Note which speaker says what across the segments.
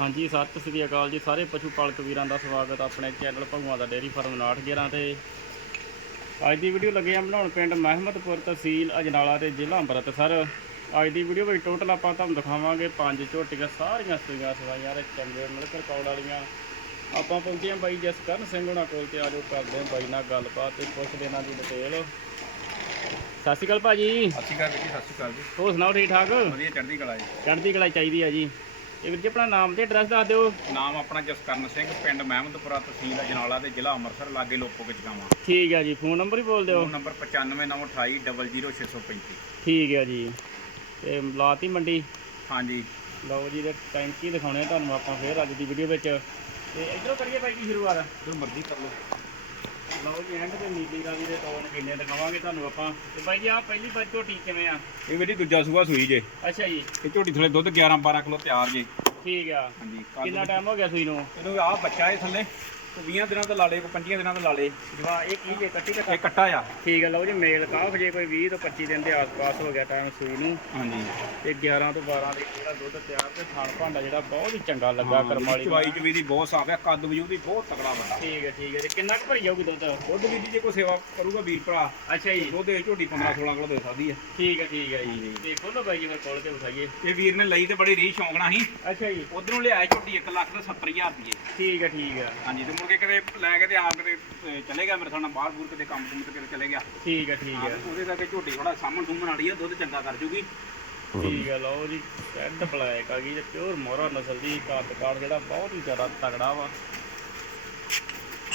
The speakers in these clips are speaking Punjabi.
Speaker 1: ਹਾਂਜੀ ਸਤਿ ਸ੍ਰੀ ਅਕਾਲ ਜੀ ਸਾਰੇ ਪਸ਼ੂ ਪਾਲਕ ਵੀਰਾਂ ਦਾ ਸਵਾਗਤ ਆਪਣੇ ਚੈਨਲ ਭਗਵਾਨ ਦਾ ਡੇਅਰੀ ਫਾਰਮ 911 ਤੇ। ਅੱਜ ਦੀ ਵੀਡੀਓ ਲੱਗੇ ਆ ਬਣਾਉਣ ਪਿੰਡ ਮਹਿਮਦਪੁਰ ਤਹਿਸੀਲ ਅਜਨਾਲਾ ਤੇ ਜ਼ਿਲ੍ਹਾ ਅੰਮ੍ਰਿਤਸਰ। ਅੱਜ ਦੀ ਵੀਡੀਓ ਵਿੱਚ ਟੋਟਲ ਆਪਾਂ ਤੁਹਾਨੂੰ ਦਿਖਾਵਾਂਗੇ ਪੰਜ ਝੋਟੀਆਂ ਸਾਰੀਆਂ ਸੂਈਆਂ ਸਵਾਈਆਂ ਤੇ ਚੰਗੇ ਮਿਲਕ ਰਿਕਾਰਡ ਵਾਲੀਆਂ। ਆਪਾਂ ਪਹੁੰਚੇ ਹਾਂ ਬਾਈ ਜਸਕਰਨ ਸਿੰਘ ਉਹਨਾਂ ਕੋਲ ਤੇ ਆਜੋ ਕਰਦੇ ਹਾਂ ਬਾਈ ਨਾਲ ਗੱਲਬਾਤ ਤੇ ਪੁੱਛਦੇ ਇਹਨਾਂ ਦੀ ਡਿਟੇਲ ਸਤਿ ਸ਼੍ਰੀ ਅਕਾਲ ਭਾਜੀ।
Speaker 2: ਸਤਿ ਸ਼੍ਰੀ ਅਕਾਲ ਜੀ ਸਤਿ ਸ਼੍ਰੀ ਅਕਾਲ ਜੀ।
Speaker 1: ਹੋਰ ਸੁਣਾਓ ਠੀਕ ਠਾਕ?
Speaker 2: ਵਧੀਆ ਚੜ੍ਹਦੀ ਕਲਾ ਜੀ।
Speaker 1: ਚੜ੍ਹਦੀ ਕਲਾ ਚਾਹੀਦੀ ਆ ਜੀ। ਇਹ ਵੀਰ ਜੀ ਆਪਣਾ ਨਾਮ ਤੇ ਐਡਰੈਸ ਦੱਸ ਦਿਓ।
Speaker 2: ਨਾਮ ਆਪਣਾ ਜਸਕਰਨ ਸਿੰਘ ਪਿੰਡ ਮਹਿਮਦਪੁਰਾ ਤਹਿਸੀਲ ਅਜਨਾਲਾ ਤੇ ਜ਼ਿਲ੍ਹਾ ਅੰਮ੍ਰਿਤਸਰ ਲਾਗੇ ਲੋਪੋ ਵਿੱਚ ਗਾਵਾਂ।
Speaker 1: ਠੀਕ ਹੈ ਜੀ ਫੋਨ ਨੰਬਰ ਹੀ ਬੋਲ ਦਿਓ।
Speaker 2: ਫੋਨ ਨੰਬਰ 9598200635
Speaker 1: ਠੀਕ ਹੈ ਜੀ। ਤੇ ਲਾਤੀ ਮੰਡੀ?
Speaker 2: ਹਾਂਜੀ।
Speaker 1: ਲਓ ਜੀ ਦੇ ਟੈਂਕੀ ਦਿਖਾਉਣੇ ਆ ਤੁਹਾਨੂੰ ਆਪਾਂ ਫੇਰ ਅੱਜ ਦੀ ਵੀਡੀਓ ਵਿੱਚ। ਤੇ ਇਧਰੋਂ ਕਰੀਏ ਬਾਈ ਜੀ ਸ਼ੁਰੂਆਤ?
Speaker 2: ਜੋ ਮਰਜ਼ੀ ਕਰ ਲਓ।
Speaker 1: ਲਓ ਜੀ ਐਂਡ ਤੇ ਨੀਲੀ ਰਾਵੀ ਦੇ ਟੋਨ ਕਿੰਨੇ ਦਿਖਾਵਾਂਗੇ ਤੁਹਾਨੂੰ ਆਪਾਂ। ਤੇ ਬਾਈ ਜੀ ਆ ਪਹਿਲੀ ਵਾਰ ਝੋਟੀ ਕਿਵੇਂ ਆ?
Speaker 2: ਇਹ ਮੇਰੀ ਦੂਜਾ ਸੂਆ ਸੂਈ ਜੇ।
Speaker 1: ਅੱਛਾ ਜੀ।
Speaker 2: ਇਹ ਝੋਟੀ ਥਲੇ ਦੁੱਧ 11 12 ਕਿਲੋ ਤਿਆਰ ਜੇ।
Speaker 1: ਠੀਕ ਆ।
Speaker 2: ਹਾਂਜੀ
Speaker 1: ਕਿੰਨਾ ਟਾਈਮ ਹੋ ਗਿਆ ਸੂਈ ਨੂੰ?
Speaker 2: ਇਹਨੂੰ ਆਹ ਬੱਚਾ ਇਹ ਥੱਲੇ। 20 ਦਿਨਾਂ ਤੋਂ ਲਾ ਲੇ ਕੋ 25 ਦਿਨਾਂ ਤੋਂ ਲਾ ਲੇ
Speaker 1: ਜਵਾ ਇਹ ਕੀ ਜੇ ਕੱਟੀ
Speaker 2: ਇਹ ਕੱਟਾ ਆ।
Speaker 1: ਠੀਕ ਆ ਲਓ ਜੀ ਮੇਲ ਕਾਫ ਜੇ ਕੋਈ 20 ਤੋਂ 25 ਦਿਨ ਦੇ ਆਸ-ਪਾਸ ਹੋ ਗਿਆ ਟਾਈਮ ਸੂਈ ਨੂੰ।
Speaker 2: ਹਾਂਜੀ।
Speaker 1: ਤੇ 11 ਤੋਂ 12 ਦੇ ਜਿਹੜਾ ਦੁੱਧ ਤਿਆਰ ਤੇ ਖਾਣ ਭਾਂਡਾ ਜਿਹੜਾ ਬਹੁਤ ਹੀ ਚੰਗਾ ਲੱਗਾ ਕਰਮ ਵਾਲੀ
Speaker 2: ਚਵਾਈ ਚਵੀ ਦੀ ਬਹੁਤ ਸਾਫ਼ ਹੈ ਕੱਦ ਵਜੂ ਦੀ ਬਹੁਤ ਤਕੜਾ ਬੰਦਾ
Speaker 1: ਠੀਕ ਹੈ ਠੀਕ ਹੈ ਤੇ ਕਿੰਨਾ ਕੁ ਭਰੀ ਜਾਊਗੀ ਦੁੱਧ?
Speaker 2: ਦੁੱਧ ਵੀ ਦੀ ਜੇ ਕੋਈ ਸੇਵਾ ਕਰੂਗਾ ਵੀਰ ਭਰਾ
Speaker 1: ਅੱਛਾ ਜੀ।
Speaker 2: ਦੁੱਧ ਇਹ ਝੋਟੀ 15 16 ਕਿਲੋ ਦੇ ਸਕਦੀ ਹੈ
Speaker 1: ਠੀਕ ਹੈ ਠੀਕ ਹੈ ਜੀ। ਤੇ ਖੋਲੋ ਬਾਈ ਜੀ ਫਿਰ ਖੋਲ ਕੇ ਵਿਖਾਈਏ
Speaker 2: ਇਹ ਵੀਰ ਨੇ ਲਈ ਤੇ ਬੜੀ ਰੀਝ ਸ਼ੌਂਕਣਾ ਸੀ
Speaker 1: ਅੱਛਾ ਜੀ।
Speaker 2: ਉਧਰੋਂ ਲਿਆਇਆ ਝੋਟੀ 1 ਲੱਖ ਤੇ 70000 ਰੁਪਏ।
Speaker 1: ਠੀਕ ਹੈ ਠੀਕ ਹੈ
Speaker 2: ਹਾਂਜੀ ਤੇ ਮੁੜ ਕੇ ਕਿਤੇ ਲੈ ਕੇ ਤੇ ਆਪ ਕਿਤੇ ਅਹ, ਚਲੇ ਗਿਆ ਮੇਰੇ ਸਾਹਮਣੇ ਬਾਹਰ ਬੂਰ ਕਿਤੇ ਕੰਮ ਕੁੰਮ ਤੇ ਕਿਤੇ ਚਲੇ ਗਿਆ।
Speaker 1: ਠੀਕ ਹੈ ਠੀਕ
Speaker 2: ਹਾਂ, ਉਹਦੇ ਕਰਕੇ ਝੋਟੀ ਥੋੜਾ ਸਾਹਮਣ ਸੁੰਮਣ ਵਾਲੀ ਆ ਦੁੱਧ ਚੰਗਾ ਕਰ ਜੂਗੀ।
Speaker 1: ਠੀਕ ਹੈ ਲਓ ਜੀ ਰੈੱਡ ਬਲੈਕ ਆ ਗਈ ਤੇ ਪਿਓਰ ਮੋਹਰਾ ਨਸਲ ਦੀ ਕੱਦ ਕਾੜ ਜਿਹੜਾ ਬਹੁਤ ਹੀ ਜ਼ਿਆਦਾ ਤਗੜਾ ਵਾ।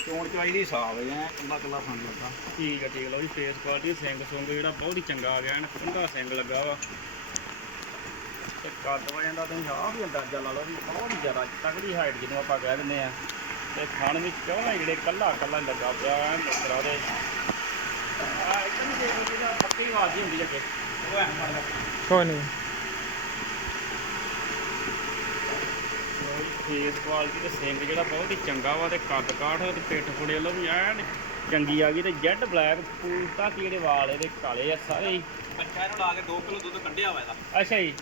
Speaker 2: ਚੋਣ ਚਵਾਈ ਦੀ ਸਾਫ਼ ਹੈ ਕੱਲਾ ਕੱਲਾ ਫੰਡ ਲੱਗਾ।
Speaker 1: ਠੀਕ ਹੈ ਠੀਕ ਹੈ ਲਓ ਜੀ ਫੇਸ ਕੁਆਲਿਟੀ ਸਿੰਘ ਸੁੰਗ ਜਿਹੜਾ ਬਹੁਤ ਹੀ ਚੰਗਾ ਆ ਗਿਆ ਐਨ ਕੁੰਡਾ ਸਿੰਘ ਲੱਗਾ ਵਾ। ਤੇ ਕੱਦ ਵਾ ਜਾਂਦਾ ਤੁਸੀਂ ਆਹ ਵੀ ਅੰਦਾਜ਼ਾ ਲਾ ਲਓ ਵੀ ਬਹੁਤ ਹੀ ਜ਼ਿਆਦਾ ਤਗੜੀ ਹਾਈਟ ਜਿਹਨੂੰ ਆਪਾਂ ਕਹਿ ਦਿੰਦੇ ਆ। ਤੇ ਥਣ ਵਿੱਚ ਚੌਣਾ ਜਿਹੜੇ ਕੱਲਾ ਕੱਲਾ ਲੱਗਾ ਪਿਆ ਐ ਮੁਕਰਾ ਦੇ। ਆ ਇੱਕ ਨੂੰ ਦੇਖ ਜਿਹੜਾ ਪੱਕੀ ਆਵਾਜ਼ ਹੀ ਹੁੰਦੀ ਅੱਗੇ। ਉਹ ਐ ਮਾਰ ਲਾ।
Speaker 3: ਕੋਈ ਨਹੀਂ।
Speaker 1: ਫੇਸ ਕੁਆਲਿਟੀ ਤੇ ਸਿੰਘ ਜਿਹੜਾ ਬਹੁਤ ਹੀ ਚੰਗਾ ਵਾ ਤੇ ਕੱਦ ਕਾਠ ਤੇ ਪਿੱਠ ਫੁੜੇ ਵੱਲੋਂ ਵੀ ਐਨ ਚੰਗੀ ਆ ਗਈ ਤੇ ਜੈਡ ਬਲੈਕ ਫੂਲ ਤੱਕ ਜਿਹੜੇ ਵਾਲ ਇਹਦੇ ਕਾਲੇ ਆ ਸਾਰੇ ਹੀ।
Speaker 2: ਬੱਚਾ ਇਹਨੂੰ ਲਾ ਕੇ 2 ਕਿਲੋ ਦੁੱਧ ਕੱਢਿਆ ਵਾ ਇਹਦਾ।
Speaker 1: ਅੱਛਾ ਜੀ।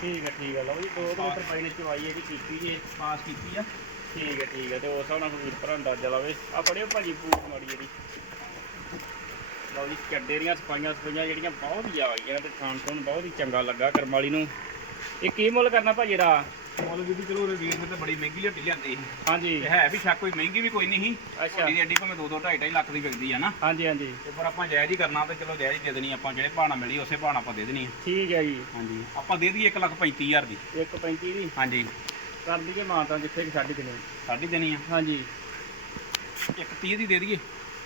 Speaker 1: ਠੀਕ ਹੈ ਠੀਕ ਹੈ ਲਓ ਜੀ 2 ਕਿਲੋਮੀਟਰ ਪਾਈ ਨੇ ਚਵਾਈ ਇਹਦੀ ਕੀਤੀ ਜੇ
Speaker 2: ਪਾਸ ਕੀਤੀ ਆ।
Speaker 1: ਠੀਕ ਹੈ ਠੀਕ ਹੈ ਤੇ ਉਸ ਹਿਸਾਬ ਨਾਲ ਫਿਰ ਭਰਾ ਅੰਦਾਜ਼ਾ ਲਾਵੇ। ਆ ਪੜਿਓ ਭਾਜੀ ਪੂਛ ਮਾੜੀ ਇਹਦੀ ਲਓ ਜੀ ਚੱਡੇ ਦੀਆਂ ਸਫਾਈਆਂ ਸਫਾਈਆਂ ਜਿਹੜੀਆਂ ਬਹੁਤ ਹੀ ਆ ਗਈਆਂ ਤੇ ਖਾਣ ਤੋਂ ਬਹੁਤ ਹੀ ਚੰਗਾ ਲੱਗਾ ਕਰਮ ਵਾਲੀ ਨੂੰ। ਇਹ ਕੀ ਮੁੱਲ ਕਰਨਾ ਭਾਜੀ ਦਾ
Speaker 2: ਮੁੱਲ ਵੀ ਚਲੋ ਉਹਦੇ ਵੀਰ ਨੇ ਤੇ ਬੜੀ ਮਹਿੰਗੀ ਲਿਆਂਦੀ ਸੀ।
Speaker 1: ਹਾਂਜੀ।
Speaker 2: ਤੇ ਹੈ ਵੀ ਸ਼ੱਕ ਕੋਈ ਮਹਿੰਗੀ ਵੀ ਕੋਈ ਨਹੀਂ
Speaker 1: ਅੱਛਾ।
Speaker 2: ਦੀ ਅੱਡੀ ਭਾਵੇਂ 2 2 2.5 2.5 ਲੱਖ ਦੀ ਵਿਕਦੀ ਆ ਨਾ।
Speaker 1: ਹਾਂਜੀ ਹਾਂਜੀ।
Speaker 2: ਤੇ ਪਰ ਆਪਾਂ ਜਾਇਜ਼ ਹੀ ਕਰਨਾ ਤੇ ਚਲੋ ਜਾਇਜ਼ ਹੀ ਦੇ ਦੇਣੀ ਆਪਾਂ ਜਿਹੜੇ ਭਾਣਾ ਮਿਲੀ ਉਸੇ ਭਾਣਾ ਆਪਾਂ ਦੇ ਦੇਣੀ
Speaker 1: ਠੀਕ ਹੈ ਜੀ।
Speaker 2: ਹਾਂਜੀ। ਆਪਾਂ ਦੇ ਦਈਏ 1 ਲੱਖ 35000 ਦੀ।
Speaker 1: 135 ਦੀ।
Speaker 2: ਹਾਂਜੀ।
Speaker 1: ਕਰ ਦਈਏ ਮਾਤਾ ਜਿੱਥੇ ਕਿ ਛੱਡ ਕਿਨੇ
Speaker 2: ਸਾਡੀ ਦੇਣੀ ਆ।
Speaker 1: ਹਾਂਜੀ।
Speaker 2: ਇੱਕ 30 ਦੀ ਦੇ ਦਈਏ।